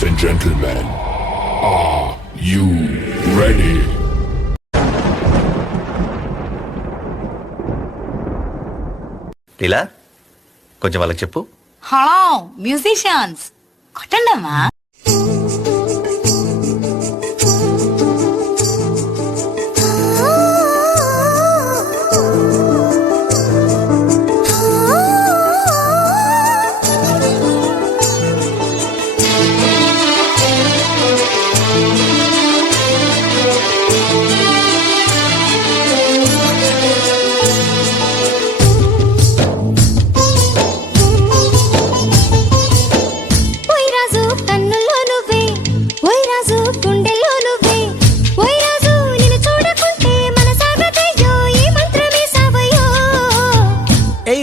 Ladies and gentlemen, are you ready? లీలా కొంచెం వాళ్ళకి చెప్పు. Hello musicians కొట్టండమ్మా.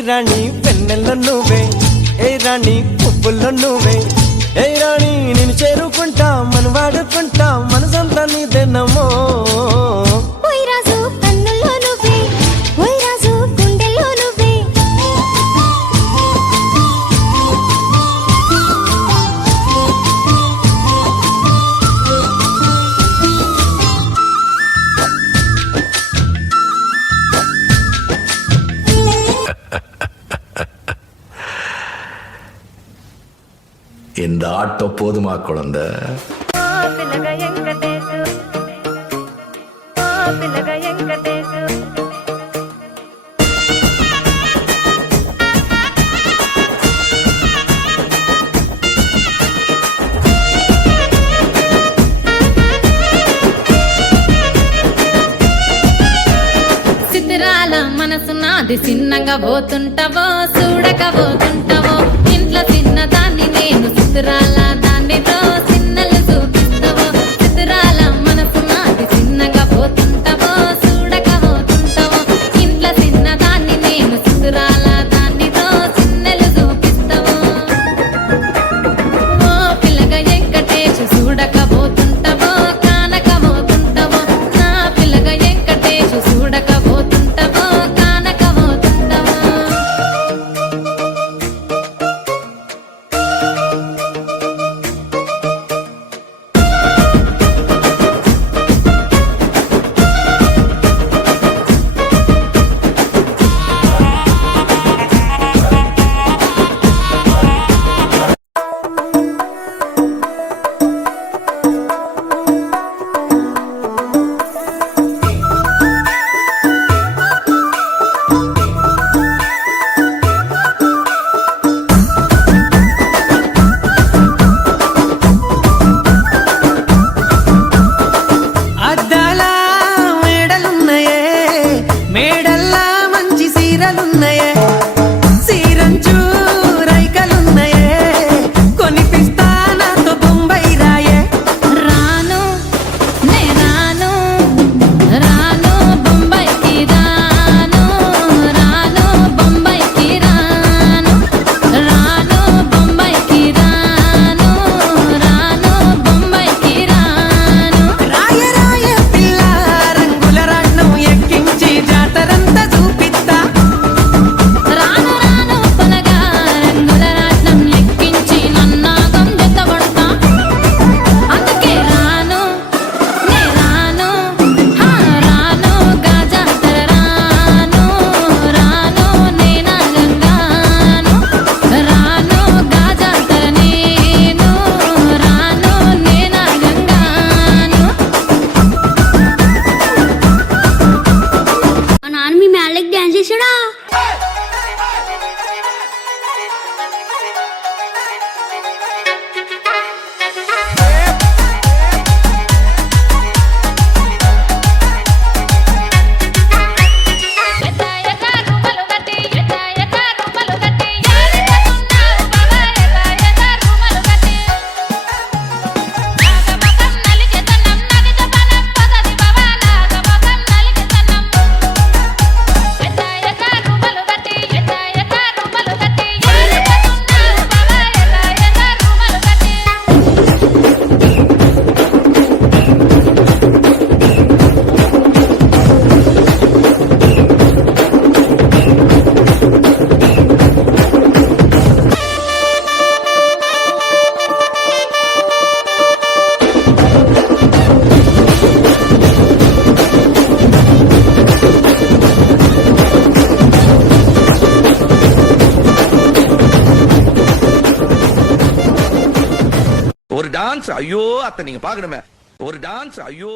రాణి పెన్నెల్లో నువ్వే, ఏ రాణి పువ్వుల్లో నువ్వే, ఏ రాణి నేను చేరుకుంటా, మన వాడుకుంటా, మనసంతా నీదేనమ్మో. இந்த ஆட்டோ போதுமா குழந்தை? సిద్ధరాల మనసు నాది చిన్నగా పోతుంటావో చూడకపోతుంటావో ఇంట్లో చిన్నదాన్ని నేను సిద్ధరాల దాన్నితో చిన్నలు చూపిస్తావో సిద్ధరాల మనసు నాది చిన్నగా పోతుంటావో చూడకపోతుంటావో ఇంట్లో చిన్నదాన్ని నేను సిద్ధరాల దాన్నితో చిన్నలు చూపిస్తావో ఓ పిల్లగా వెంకటేశ్ చూడకపోతుంటావో కానకపోతుంటావో నా పిల్లగా వెంకటేశ్ చూడకపోతుంటావో కానకపోతుంటావో. டான்ஸ் ஐயோ அத்தை நீங்க பாக்கணுமே ஒரு டான்ஸ் ஐயோ